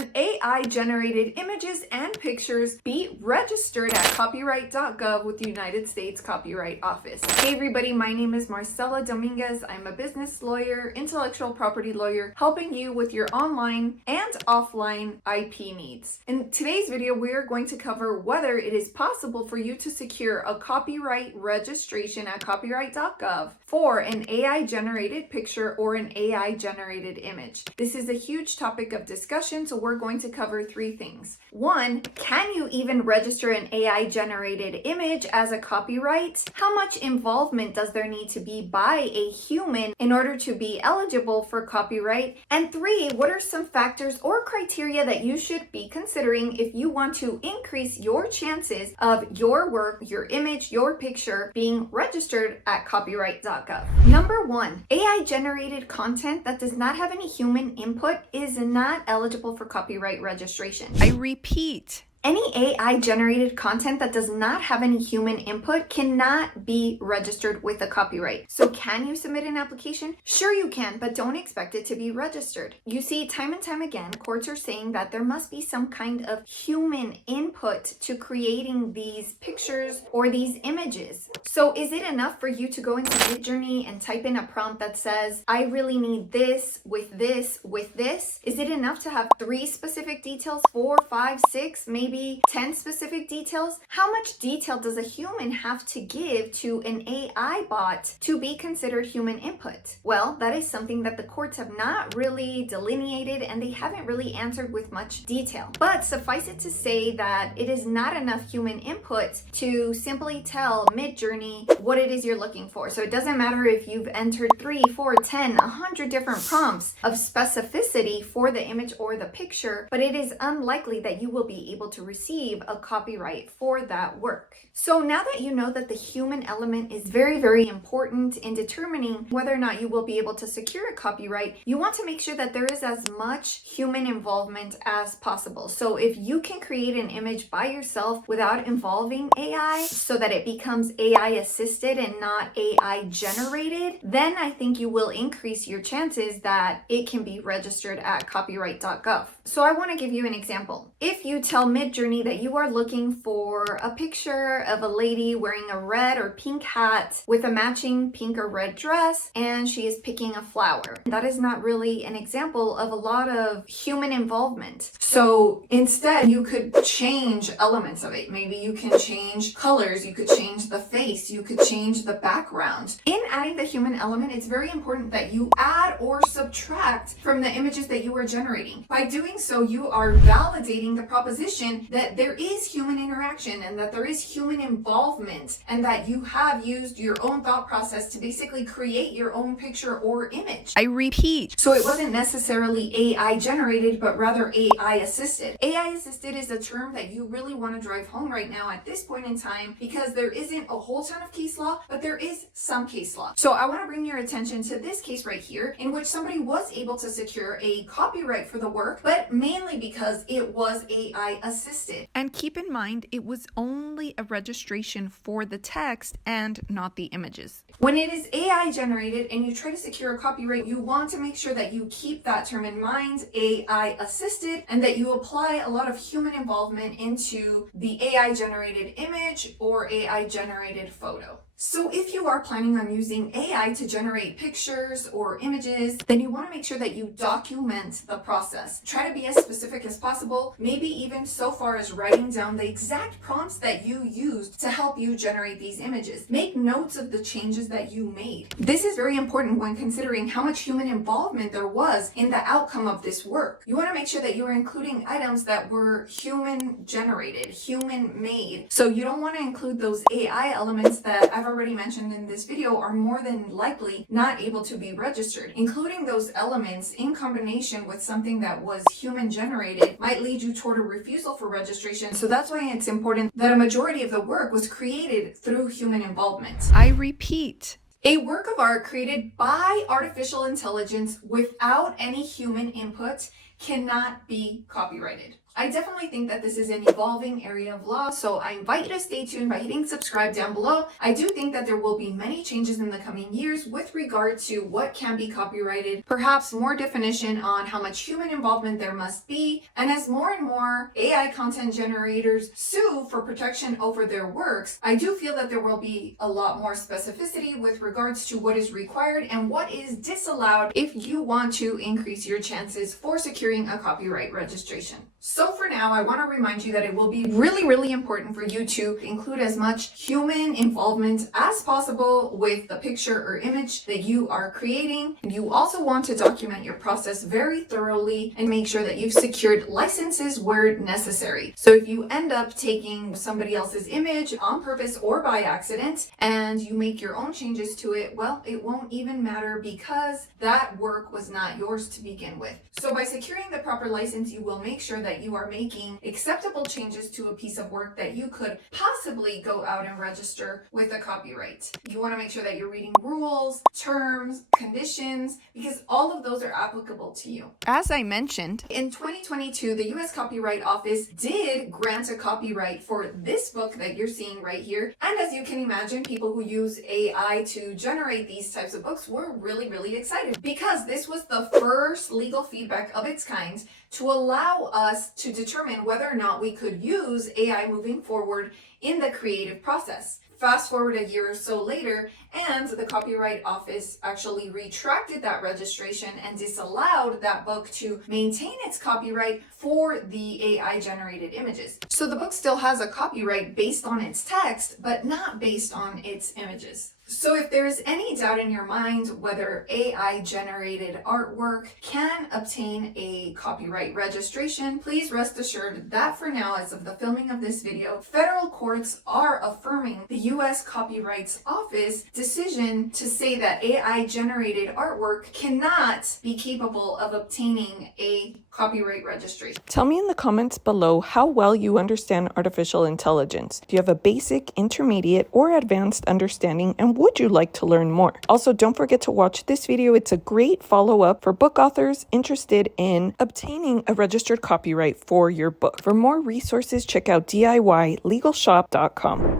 Can AI-generated images and pictures be registered at copyright.gov with the United States Copyright Office? Hey everybody, my name is Marcella Dominguez. I'm a business lawyer, intellectual property lawyer, helping you with your online and offline IP needs. In today's video, we're going to cover whether it is possible for you to secure a copyright registration at copyright.gov for an AI-generated picture or an AI-generated image. This is a huge topic of discussion, so we're going to cover three things. One, can you even register an AI-generated image as a copyright? How much involvement does there need to be by a human in order to be eligible for copyright? And three, what are some factors or criteria that you should be considering if you want to increase your chances of your work, your image, your picture being registered at copyright.gov? Number one, AI-generated content that does not have any human input is not eligible for copyright registration. I repeat. Any AI-generated content that does not have any human input cannot be registered with a copyright. So can you submit an application? Sure you can, but don't expect it to be registered. You see, time and time again, courts are saying that there must be some kind of human input to creating these pictures or these images. So is it enough for you to go into Midjourney and type in a prompt that says, I really need this, with this, with this? Is it enough to have 3 specific details, 4, 5, 6, maybe 10 specific details? How much detail does a human have to give to an AI bot to be considered human input? Well, that is something that the courts have not really delineated, and they haven't really answered with much detail. But suffice it to say that it is not enough human input to simply tell Midjourney what it is you're looking for. So it doesn't matter if you've entered 3, 4, 10, 100 different prompts of specificity for the image or the picture, but it is unlikely that you will be able to receive a copyright for that work. So now that you know that the human element is very, very important in determining whether or not you will be able to secure a copyright, you want to make sure that there is as much human involvement as possible. So if you can create an image by yourself without involving AI so that it becomes AI assisted and not AI generated, then I think you will increase your chances that it can be registered at copyright.gov. So I want to give you an example. If you tell Midjourney that you are looking for a picture of a lady wearing a red or pink hat with a matching pink or red dress, and she is picking a flower, that is not really an example of a lot of human involvement. So instead, you could change elements of it. Maybe you can change colors, you could change the face, you could change the background. In adding the human element, it's very important that you add or subtract from the images that you are generating. By doing so, you are validating the proposition that there is human interaction and that there is human involvement and that you have used your own thought process to basically create your own picture or image. I repeat. So it wasn't necessarily AI generated, but rather AI assisted. AI assisted is a term that you really want to drive home right now at this point in time, because there isn't a whole ton of case law, but there is some case law. So I want to bring your attention to this case right here, in which somebody was able to secure a copyright for the work, but mainly because it was AI assisted. And keep in mind, it was only a registration for the text and not the images. When it is AI generated and you try to secure a copyright, you want to make sure that you keep that term in mind, AI assisted, and that you apply a lot of human involvement into the AI generated image or AI generated photo. So if you are planning on using AI to generate pictures or images, then you want to make sure that you document the process. Try to be as specific as possible, maybe even so far as writing down the exact prompts that you used to help you generate these images. Make notes of the changes that you made. This is very important when considering how much human involvement there was in the outcome of this work. You want to make sure that you are including items that were human generated, human made. So you don't want to include those AI elements that I've already mentioned in this video are more than likely not able to be registered. Including those elements in combination with something that was human generated might lead you toward a refusal for registration. So that's why it's important that a majority of the work was created through human involvement. I repeat. A work of art created by artificial intelligence without any human input cannot be copyrighted. I definitely think that this is an evolving area of law, so I invite you to stay tuned by hitting subscribe down below. I do think that there will be many changes in the coming years with regard to what can be copyrighted, perhaps more definition on how much human involvement there must be, and as more and more AI content generators sue for protection over their works, I do feel that there will be a lot more specificity with regards to what is required and what is disallowed if you want to increase your chances for securing a copyright registration. So for now, I want to remind you that it will be really important for you to include as much human involvement as possible with the picture or image that you are creating. And you also want to document your process very thoroughly and make sure that you've secured licenses where necessary. So if you end up taking somebody else's image on purpose or by accident and you make your own changes to it, well, it won't even matter because that work was not yours to begin with. So by securing the proper license, you will make sure that you are making acceptable changes to a piece of work that you could possibly go out and register with a copyright. You want to make sure that you're reading rules, terms, conditions, because all of those are applicable to you. As I mentioned, in 2022, the US Copyright Office did grant a copyright for this book that you're seeing right here. And as you can imagine, people who use AI to generate these types of books were really excited because this was the first legal feedback of its kind to allow us to determine whether or not we could use AI moving forward in the creative process. Fast forward a year or so later, and the Copyright Office actually retracted that registration and disallowed that book to maintain its copyright for the AI generated images. So the book still has a copyright based on its text, but not based on its images. So if there's any doubt in your mind whether AI generated artwork can obtain a copyright registration, please rest assured that for now, as of the filming of this video, federal courts are affirming the US Copyright Office decision to say that AI generated artwork cannot be capable of obtaining a copyright registration. tell me in the comments below how well you understand artificial intelligence. Do you have a basic, intermediate, or advanced understanding, and would you like to learn more? Also, don't forget to watch this video. It's a great follow-up for book authors interested in obtaining a registered copyright for your book. For more resources, check out DIYlegalshop.com.